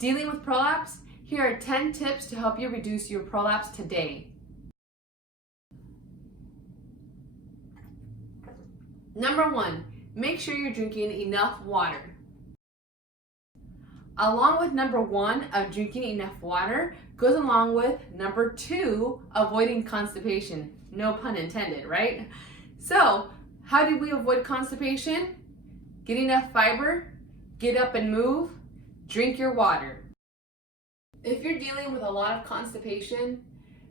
Dealing with prolapse? Here are 10 tips to help you reduce your prolapse today. Number 1, make sure you're drinking enough water. Along with number 1 of drinking enough water goes along with number 2, avoiding constipation. No pun intended, right? So, how do we avoid constipation? Get enough fiber, get up and move, drink your water. If you're dealing with a lot of constipation,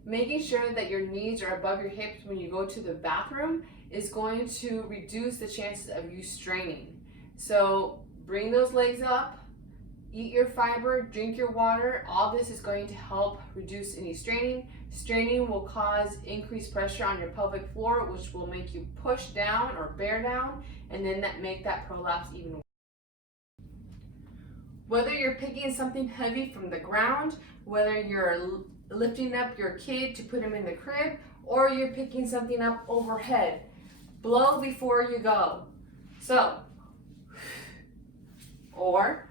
making sure that your knees are above your hips when you go to the bathroom is going to reduce the chances of you straining. So bring those legs up, eat your fiber, drink your water. All this is going to help reduce any straining. Straining will cause increased pressure on your pelvic floor, which will make you push down or bear down, and then make that prolapse even worse. Whether you're picking something heavy from the ground, whether you're lifting up your kid to put him in the crib, or you're picking something up overhead, blow before you go. So, or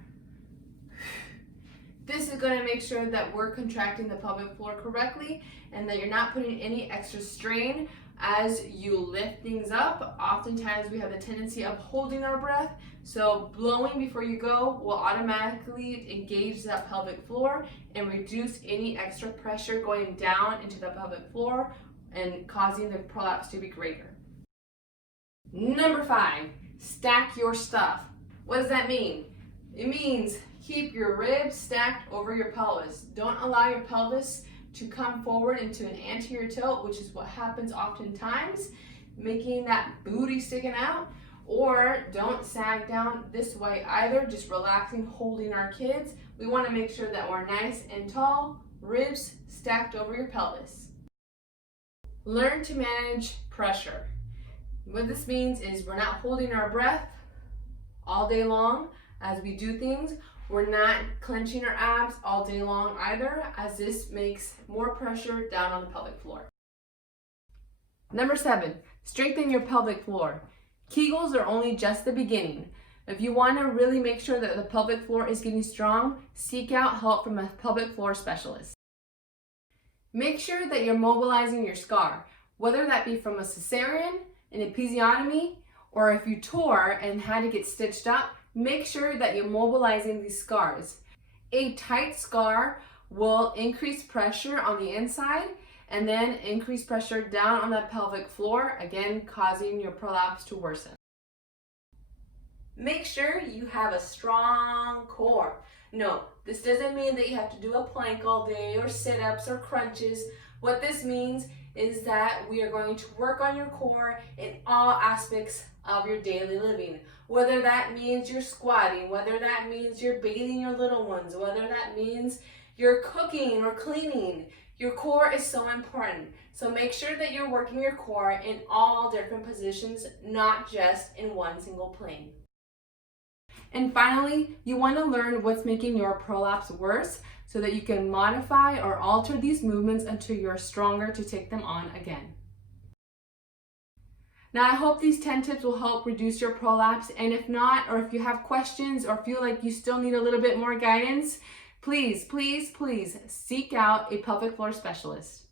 this is going to make sure that we're contracting the pelvic floor correctly and that you're not putting any extra strain as you lift things up. Oftentimes we have the tendency of holding our breath, so blowing before you go will automatically engage that pelvic floor and reduce any extra pressure going down into the pelvic floor and causing the prolapse to be greater. Number 5, stack your stuff. What does that mean? It means keep your ribs stacked over your pelvis. Don't allow your pelvis to come forward into an anterior tilt, which is what happens oftentimes, making that booty sticking out. Or don't sag down this way either, just relaxing, holding our kids. We want to make sure that we're nice and tall, ribs stacked over your pelvis. Learn to manage pressure. What this means is we're not holding our breath all day long as we do things. We're not clenching our abs all day long either, as this makes more pressure down on the pelvic floor. Number 7, strengthen your pelvic floor. Kegels are only just the beginning. If you want to really make sure that the pelvic floor is getting strong, seek out help from a pelvic floor specialist. Make sure that you're mobilizing your scar, whether that be from a cesarean, an episiotomy, or if you tore and had to get stitched up. Make sure that you're mobilizing these scars. A tight scar will increase pressure on the inside and then increase pressure down on the pelvic floor, again causing your prolapse to worsen. Make sure you have a strong core. No, this doesn't mean that you have to do a plank all day or sit-ups or crunches. What this means is that we are going to work on your core in all aspects of your daily living. Whether that means you're squatting, whether that means you're bathing your little ones, whether that means you're cooking or cleaning. Your core is so important. So make sure that you're working your core in all different positions, not just in one single plane. And finally, you want to learn what's making your prolapse worse so that you can modify or alter these movements until you're stronger to take them on again. Now, I hope these 10 tips will help reduce your prolapse, and if not, or if you have questions or feel like you still need a little bit more guidance, please, please, please seek out a pelvic floor specialist.